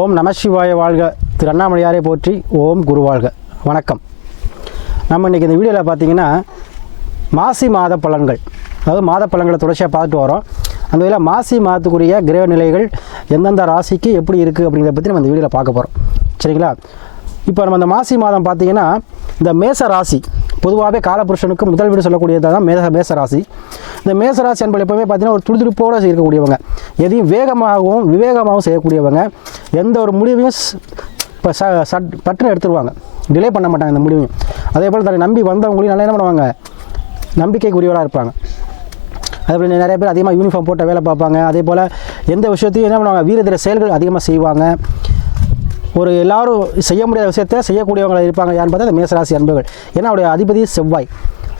ஓம் நமசிவாய வாழ்க. திரு அண்ணாமலையாரை போற்றி. ஓம் குரு வாழ்க. வணக்கம். நம்ம இன்றைக்கி இந்த வீடியோவில் பார்த்தீங்கன்னா மாசி மாத பலன்கள், அதாவது மாத பலன்களை தொடர்ச்சியாக பார்த்துட்டு வரோம். அந்த வகையில் மாசி மாதத்துக்குரிய கிரக நிலைகள் எந்தெந்த ராசிக்கு எப்படி இருக்குது அப்படிங்கிறத பற்றி நம்ம இந்த வீடியோவில் பார்க்க போகிறோம். சரிங்களா? இப்போ நம்ம இந்த மாசி மாதம் பார்த்திங்கன்னா இந்த மேச ராசி பொதுவாகவே காலபுருஷனுக்கு முதல் வீடு சொல்லக்கூடியது தான் மேச ராசி. இந்த மேசராசி என்பது எப்பவுமே பார்த்தீங்கன்னா ஒரு துடிதுடிப்போடு இருக்கக்கூடியவங்க, எதையும் வேகமாகவும் விவேகமாகவும் செய்யக்கூடியவங்க, எந்த ஒரு முடிவையும் இப்போ பட்டுன்னு எடுத்துருவாங்க, டிலே பண்ண மாட்டாங்க இந்த முடிவையும். அதே போல் தன்னை நம்பி வந்தவங்களையும் நல்லா என்ன பண்ணுவாங்க, நம்பிக்கைக்குரியவராக இருப்பாங்க. அதேபோல் நிறைய பேர் அதிகமாக யூனிஃபார்ம் போட்ட வேலை பார்ப்பாங்க. அதே போல் எந்த விஷயத்தையும் என்ன பண்ணுவாங்க, வீரதீர செயல்கள் அதிகமாக செய்வாங்க. ஒரு எல்லாரும் செய்ய முடியாத விஷயத்தை செய்யக்கூடியவங்களாக இருப்பாங்க. யாருன்னு பார்த்தா இந்த மேசராசி அன்பர்கள். ஏன்னா அவருடைய அதிபதி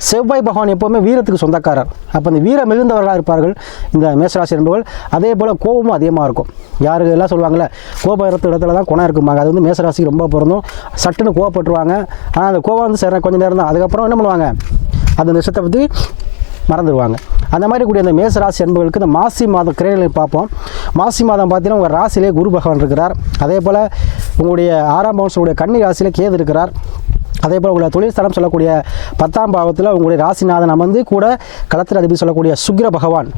செவ்வாய் பகவான் எப்போவுமே வீரத்துக்கு சொந்தக்காரர். அப்போ இந்த வீர மிகுந்தவர்களாக இருப்பார்கள் இந்த மேசராசி அன்பர்கள். அதே போல் கோபமும் அதிகமாக இருக்கும். யாருக்கு எல்லாம் சொல்லுவாங்கள்ல, கோபம் இருக்க இடத்துல தான் குணம் இருக்குமாங்க. அது வந்து மேசராசிக்கு ரொம்ப பொருந்தும். சட்டுன்னு கோவப்பட்டுருவாங்க. ஆனால் அந்த கோபம் வந்து சரி கொஞ்சம் நேரம் தான், அதுக்கப்புறம் என்ன பண்ணுவாங்க, அந்த விஷயத்தை பற்றி மறந்துடுவாங்க. அந்த மாதிரி கூடிய அந்த மேசராசி அன்பர்களுக்கு இந்த மாசி மாதம் கிரகங்களை பார்ப்போம். மாசி மாதம் பார்த்தீங்கன்னா உங்கள் ராசியிலே குரு பகவான் இருக்கிறார். அதே போல் உங்களுடைய 6ஆம் வம்சத்துடைய கன்னி ராசியிலே கேது இருக்கிறார். அதே போல் உங்களுடைய தொழில் ஸ்தலம் சொல்லக்கூடிய 10ஆம் பாவத்தில் உங்களுடைய ராசிநாதன் அமர்ந்து கூட களத்திர அதிபதி சொல்லக்கூடிய சுக்கிர பகவான்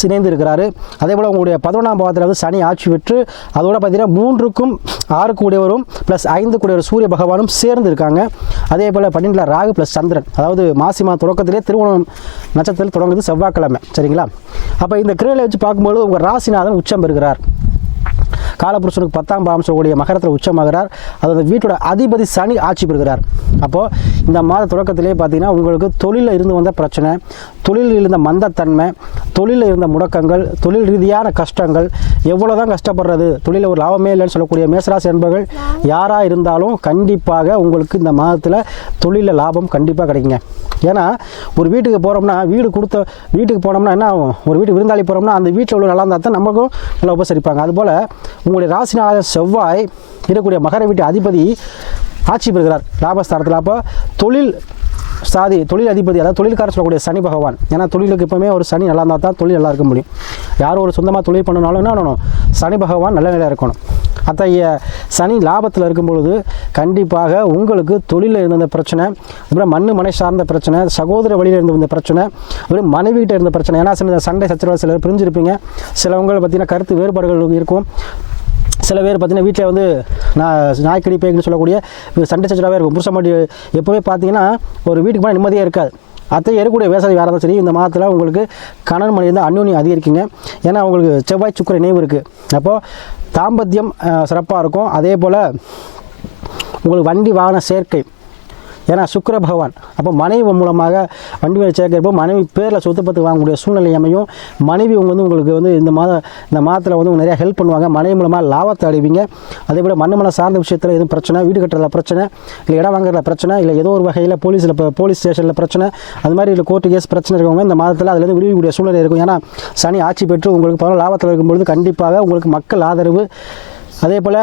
சிணைந்து இருக்கிறாரு. அதே போல் உங்களுடைய 11ஆம் பாவத்தில் வந்து சனி ஆட்சி பெற்று அதோட பார்த்தீங்கன்னா 3க்கும் 6 கூடியவரும் ப்ளஸ் 5 கூடியவர் சூரிய பகவானும் சேர்ந்து இருக்காங்க. அதே போல் 12 ராகு ப்ளஸ் சந்திரன், அதாவது மாசி மாத தொடக்கத்திலே திருவோணம் நட்சத்திரத்தில் தொடங்குது செவ்வாய்க்கிழமை. சரிங்களா? அப்போ இந்த கிரகங்களை வச்சு பார்க்கும்போது உங்கள் ராசிநாதன் உச்சம் பெறுகிறார். காலபுருஷனுக்கு 10ஆம் பாவம் சொல்லக்கூடிய மகரத்தில் உச்சமாகிறார். அது வீட்டோட அதிபதி சனி ஆட்சி பெறுகிறார். அப்போது இந்த மாத தொடக்கத்திலே பார்த்தீங்கன்னா உங்களுக்கு தொழிலில் இருந்து வந்த பிரச்சனை, தொழிலில் இருந்த மந்தத்தன்மை, தொழிலில் இருந்த முடக்கங்கள், தொழில் ரீதியான கஷ்டங்கள், எவ்வளோ தான் கஷ்டப்படுறது, தொழிலில் ஒரு லாபமே இல்லைன்னு சொல்லக்கூடிய மேசராசி என்பர்கள் யாராக இருந்தாலும் கண்டிப்பாக உங்களுக்கு இந்த மாதத்தில் தொழிலில் லாபம் கண்டிப்பாக கிடைக்குங்க. ஏன்னா ஒரு வீட்டுக்கு போகிறோம்னா, வீட்டுக்கு போனோம்னா என்ன ஆகும், ஒரு வீட்டுக்கு விருந்தாளி போகிறோம்னா அந்த வீட்டில் உள்ள நல்லா இருந்தால் தான் நமக்கும் நல்லா உபசரிப்பாங்க. அதுபோல் உங்களுடைய ராசிநாதன் செவ்வாய் இருக்கக்கூடிய மகர வீட்டு அதிபதி ஆட்சி பெறுகிறார் லாபஸ்தானத்தில். அப்போ தொழில் அதிபதி, அதாவது தொழில்காரர் சொல்லக்கூடிய சனி பகவான். ஏன்னா தொழிலுக்கு எப்பவுமே ஒரு சனி நல்லா இருந்தால் தான் தொழில் நல்லா இருக்க முடியும். யாரும் ஒரு சொந்தமாக தொழில் பண்ணனாலும் என்ன பண்ணணும், சனி பகவான் நல்ல நிலையாக இருக்கணும். அத்தகைய சனி லாபத்தில் இருக்கும் பொழுது கண்டிப்பாக உங்களுக்கு தொழிலில் இருந்த பிரச்சனை, அப்புறம் மனை சார்ந்த பிரச்சனை, சகோதர வழியில் இருந்து வந்த பிரச்சனை, அப்புறம் மனைவிகிட்ட இருந்த பிரச்சனை. ஏன்னா சில சண்டை சச்சரவு சிலர் பிரிஞ்சிருப்பீங்க. சிலவங்க பார்த்தீங்கன்னா கருத்து வேறுபாடுகள் இருக்கும். சில பேர் பார்த்தீங்கன்னா வீட்டில் வந்து நாய்க்கடி பேய்னு சொல்லக்கூடிய சண்டை சச்சரவாக இருக்கும். புருஷமாட்டி எப்போவே பார்த்தீங்கன்னா ஒரு வீட்டுக்கு போனால் நிம்மதியாக இருக்காது. அத்தை ஏறக்கூடிய விவசாயி வேறு இருந்தாலும் சரி, இந்த மாதத்தில் உங்களுக்கு கணவன் மனைவி வந்து அந்யோன்யம் அதிகரிக்குங்க. ஏன்னா உங்களுக்கு செவ்வாய் சுக்கிர இணைவு இருக்குது. அப்போது தாம்பத்தியம் சிறப்பாக இருக்கும். அதே போல் உங்களுக்கு வண்டி வாகன சேர்க்கை, ஏன்னா சுக்கிர பகவான். அப்போ மனைவி மூலமாக வண்டி மேலே சேர்க்கிறப்போ மனைவி பேரில் சொத்து பத்து வாங்கக்கூடிய சூழ்நிலை அமையும். மனைவி உங்களுக்கு வந்து இந்த மாதத்தில் வந்து நிறையா ஹெல்ப் பண்ணுவாங்க. மனைவி மூலமாக லாபத்தை அடைவீங்க. அதே போல் மண்ணை சார்ந்த விஷயத்தில் எதுவும் பிரச்சனை, வீடு கட்டுறதுல பிரச்சனை, இல்லை இடம் வாங்குறதுல பிரச்சனை, இல்லை ஏதோ ஒரு வகையில் போலீஸ் ஸ்டேஷனில் பிரச்சனை, அது மாதிரி இல்லை கோர்ட்டு கேஸ் பிரச்சனை இருக்கவங்க இந்த மாதத்தில் அதிலேருந்து விடுவிக்கக்கூடிய சூழ்நிலை இருக்கும். ஏன்னா சனி ஆட்சி பெற்று உங்களுக்கு பல லாபத்தில் இருக்கும்பொழுது கண்டிப்பாக உங்களுக்கு மக்கள் ஆதரவு, அதே போல்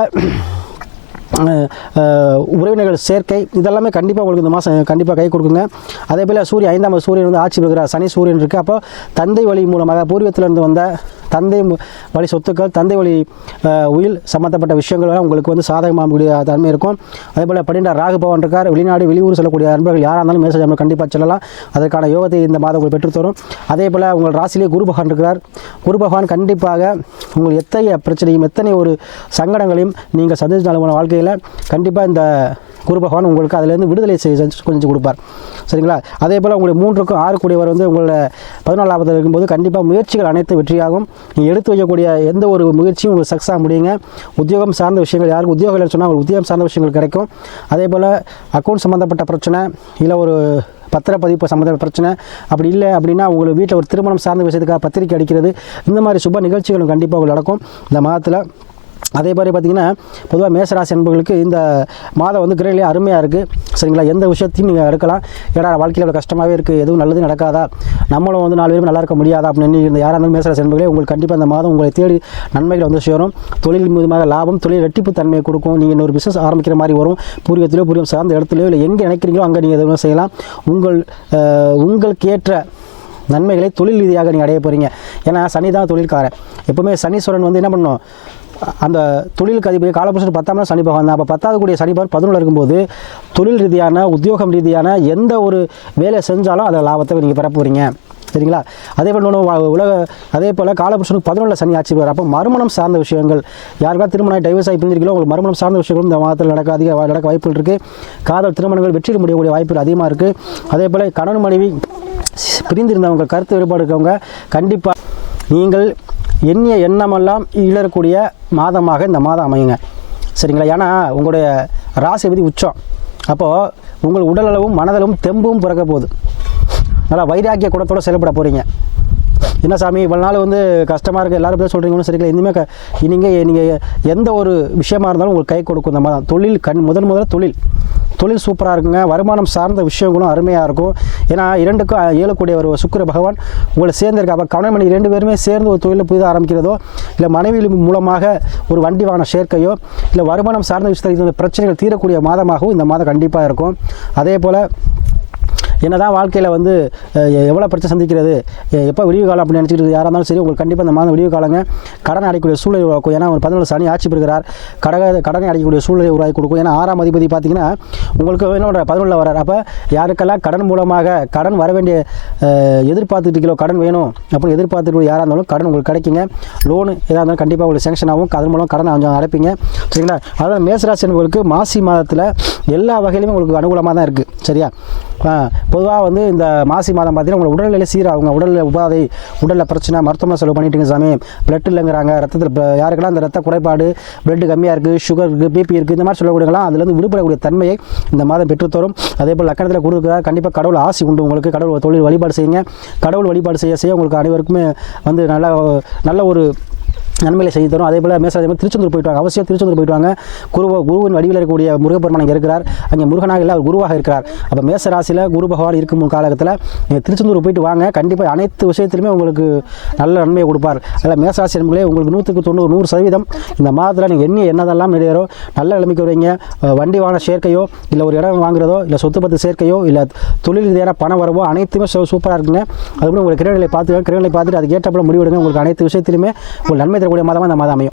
உறவினர்கள் சேர்க்கை, இதெல்லாமே கண்டிப்பாக உங்களுக்கு இந்த மாதம் கண்டிப்பாக கை கொடுக்குங்க. அதே போல் 5ஆம் சூரியன் வந்து ஆட்சி பெறுகிறார். சனி சூரியன் இருக்குது. அப்போ தந்தை வழி மூலமாக பூர்வீகத்திலிருந்து வந்த தந்தை வழி சொத்துக்கள், தந்தை வழி உயில் சம்மந்தப்பட்ட விஷயங்கள் உங்களுக்கு வந்து சாதகமாகக்கூடிய தன்மை இருக்கும். அதே போல் 12 ராகு பவன் இருக்கார். வெளிநாடு வெளியூர் செல்லக்கூடிய அன்பர்கள் யாராக இருந்தாலும் மேசேஜ் நம்ம கண்டிப்பாக செல்லலாம். அதற்கான யோகத்தை இந்த மாதம் உங்களுக்கு பெற்றுத்தரும். அதே போல் உங்கள் ராசியிலே குரு பகவான் இருக்கிறார். குரு பகவான் கண்டிப்பாக உங்களுக்கு எத்தகைய பிரச்சனையும் எத்தனை ஒரு சங்கடங்களையும் நீங்கள் சந்திச்சாலும் வாழ்க்கையில் கண்டிப்பாக இந்த குரு பகவான் உங்களுக்கு அதிலேருந்து விடுதலை கொஞ்சம் கொடுப்பார். சரிங்களா? அதே போல் உங்களுக்கு 3க்கும் 6 கூடியவர் வந்து உங்களோட 14ஆம் பாவத்தில் இருக்கும்போது கண்டிப்பாக முயற்சிகள் அனைத்து வெற்றியாகும். நீங்கள் எடுத்து வைக்கக்கூடிய எந்த ஒரு முயற்சியும் உங்களுக்கு சக்ஸஸ் ஆக முடியுங்க. உத்தியோகம் சார்ந்த விஷயங்கள், யாருக்கு உத்தியோகம் இல்லைன்னு சொன்னால் உங்களுக்கு உத்தியோகம் சார்ந்த விஷயங்கள் கிடைக்கும். அதே போல் அக்கௌண்ட் சம்மந்தப்பட்ட பிரச்சனை, இல்லை ஒரு பத்திரப்பதிப்பு சம்மந்தப்பட்ட பிரச்சனை, அப்படி இல்லை அப்படின்னா உங்களுக்கு வீட்டில் ஒரு திருமணம் சார்ந்த விஷயத்துக்காக பத்திரிக்கை அடிக்கிறது, இந்த மாதிரி சுப நிகழ்ச்சிகளும் கண்டிப்பாக உங்களுக்கு நடக்கும் இந்த மாதத்தில். அதே மாதிரி பார்த்திங்கன்னா பொதுவாக மேசராசி அன்பர்களுக்கு இந்த மாதம் வந்து கிரகங்களே அருமையாக இருக்குது. சரிங்களா? எந்த விஷயத்தையும் நீங்கள் எடுக்கலாம். ஏன்னா வாழ்க்கையில் அவ்வளோ கஷ்டமாகவே இருக்குது, எதுவும் நல்லது நடக்காதா, நம்மளும் வந்து 4 பேரும் நல்லா இருக்க முடியாதா அப்படின்னு இந்த யாராக இருந்தாலும் மேசராசி அன்பர்களே உங்களுக்கு கண்டிப்பாக இந்த மாதம் உங்களை தேடி நன்மைகள் வந்து சேரும். தொழில் மூலமாக லாபம், தொழில் ரெட்டிப்பு தன்மையை கொடுக்கும். நீங்கள் இன்னொரு பிஸ்னஸ் ஆரம்பிக்கிற மாதிரி வரும். பூர்வீகத்திலோ சார்ந்த இடத்துலையோ இல்லை எங்கே நினைக்கிறீங்களோ அங்கே நீங்கள் எதுவும் செய்யலாம். உங்களுக்கு ஏற்ற நன்மைகளை தொழில் ரீதியாக நீங்கள் அடைய போகிறீங்க. ஏன்னா சனி தான் தொழில்காரன். எப்போவுமே சனீஸ்வரன் வந்து என்ன பண்ணணும், அந்த தொழிலுக்கு அதிபதி காலபுருஷன் 10ஆம் சனி பகவான் தான். அப்போ 10வது கூடிய சனி பகவான் 11 இருக்கும்போது தொழில் ரீதியான உத்தியோகம் ரீதியான எந்த ஒரு வேலை செஞ்சாலும் அதை லாபத்தை நீங்கள் பெற போகிறீங்க. சரிங்களா? அதே போல் அதே போல் காலபுருஷனுக்கு 11 சனி ஆட்சி பெறுவார். அப்போ மறுமணம் சார்ந்த விஷயங்கள் யாருக்கெல்லாம் திருமணம் டைவர்ஸ் ஆகி பிரிஞ்சிருக்கீங்களோ உங்களுக்கு மறுமணம் சார்ந்த விஷயங்களும் இந்த மாதத்தில் நடக்க வாய்ப்புகள் இருக்குது. காதல் திருமணங்கள் வெற்றியில் முடியக்கூடிய வாய்ப்புகள் அதிகமாக இருக்குது. அதே போல் கணவன் மனைவி பிரிந்திருந்தவங்க, கருத்து வேறுபாடு இருக்கவங்க கண்டிப்பாக நீங்கள் எண்ணிய எண்ணமெல்லாம் ஈழக்கூடிய மாதமாக இந்த மாதம் அமையுங்க. சரிங்களா? ஏன்னா உங்களுடைய ராசிபதி உச்சம். அப்போது உங்கள் உடலளவும் மனதளவும் தெம்பும் பிறக்க போகுது. நல்லா வைராக்கிய குணத்தோடு செயல்பட போகிறீங்க. என்ன சாமி இவ்வளோ நாள் வந்து கஷ்டமாக இருக்குது எல்லாரும் பேர் சொல்கிறீங்கன்னு சரிங்களா? இனிமேல் நீங்கள் எந்த ஒரு விஷயமா இருந்தாலும் உங்களுக்கு கை கொடுக்கும் இந்த மாதம். தொழில் முதல்ல தொழில் சூப்பராக இருக்குங்க. வருமானம் சார்ந்த விஷயங்களும் அருமையாக இருக்கும். ஏன்னா 2க்கும் 7 கூடிய ஒரு சுக்கிர பகவான் உங்களை சேர்ந்திருக்க. அப்போ கணவன் மனைவி 2 பேருமே சேர்ந்து ஒரு தொழிலை புதிதாக ஆரம்பிக்கிறதோ இல்லை மனைவி மூலமாக ஒரு வண்டி வாகன சேர்க்கையோ இல்லை வருமானம் சார்ந்த விஷயத்தில் பிரச்சனைகள் தீரக்கூடிய மாதமாகவும் இந்த மாதம் கண்டிப்பாக இருக்கும். அதே போல் என்னதான் வாழ்க்கையில் வந்து எவ்வளோ பிரச்சனை சந்திக்கிறது, எப்போ விடிவு காலம் அப்படின்னு நினச்சிக்கிறது யாராக இருந்தாலும் சரி, உங்களுக்கு கண்டிப்பாக இந்த மாதம் விடிவு காலங்க கடன் அடைக்கக்கூடிய சூழ்நிலை உருவாக்கும். ஏன்னா ஒரு 14 சனி ஆட்சி பெறுகிறார். கடனை அடைக்கக்கூடிய சூழ்நிலை உருவாக்கி கொடுக்கும். ஏன்னா 6ஆம் அதிபதி பார்த்தீங்கன்னா உங்களுக்கு இன்னொரு 11 வரார். அப்போ யாருக்கெல்லாம் கடன் மூலமாக கடன் வர வேண்டிய எதிர்பார்த்துட்டு கடன் வேணும் அப்படின்னு எதிர்பார்த்துட்டு யாராக இருந்தாலும் கடன் உங்களுக்கு கிடைக்குங்க. லோனு எதாக இருந்தாலும் கண்டிப்பாக உங்களுக்கு சேங்ஷன் ஆகும். அதன் மூலம் கடன் கொஞ்சம் அடைப்பீங்க. சரிங்களா? அதாவது மேசராசி என்பவர்களுக்கு மாசி மாதத்தில் எல்லா வகையிலுமே உங்களுக்கு அனுகூலமாக தான் இருக்குது. சரியா? பொதுவாக வந்து இந்த மாசி மாதம் பார்த்தீங்கன்னா உங்களை உடல்நிலை சீராகுங்க. உடலில் பிரச்சனை மருத்துவமனை செலவு பண்ணிட்டீங்க சாமி, பிளட் இல்லைங்கிறாங்க, ரத்தத்தில் யாருக்கெல்லாம் அந்த ரத்த குறைபாடு, பிளட் கம்மியாக இருக்குது, சுகர் இருக்குது, பிபி இருக்குது, இந்த மாதிரி சொல்லக்கூடியலாம் அதுலேருந்து விடுபடக்கூடிய தன்மையை இந்த மாதம் பெற்றுத்தரும். அதே போல் லக்கணத்தில் கொடுக்குறார். கண்டிப்பாக கடவுள் ஆசி உண்டு உங்களுக்கு. கடவுள் தொழில் வழிபாடு செய்யுங்க. கடவுள் வழிபாடு செய்ய உங்களுக்கு அனைவருக்குமே வந்து நல்ல ஒரு நன்மையை செய்து தரும். அதே போல் மேசராசி திருச்செந்தூர் போயிட்டு வாங்க. அவசியம் திருச்செந்தூர் போயிட்டு வாங்க. குருவின் வடிவில் இருக்கக்கூடிய முருகப்பெருமான் இங்கே இருக்கிறார். அங்கே முருகனாக இல்லை, அவர் குருவாக இருக்கிறார். அப்போ மேசராசியில் குரு பகவான் இருக்கும் காலகட்டத்தில் நீங்கள் திருச்செந்தூர் போயிட்டு வாங்க. கண்டிப்பாக அனைத்து விஷயத்திலுமே உங்களுக்கு நல்ல நன்மையை கொடுப்பார். அதில் மேசராசி என்பதே உங்களுக்கு 100% இந்த மாதத்தில் நீங்கள் என்னதெல்லாம் நிறைவேறோ நல்ல நிலைமைக்கு வருவீங்க. வண்டி வாங்க சேர்க்கையோ இல்லை ஒரு இடம் வாங்குறதோ இல்லை சொத்து பத்து சேர்க்கையோ இல்லை தொழில் ரீதியான பணம் வரவோ அனைத்துமே சூப்பராக இருக்குங்க. அதுபோல் உங்களுக்கு கிரகநிலை பார்த்துட்டு அதுக்கு ஏற்றப்பட முடிவெடுங்க. உங்களுக்கு அனைத்து விஷயத்திலுமே உங்களுக்கு நன்மை கூடிய மாதமாக இந்த மாதம் அமையும்.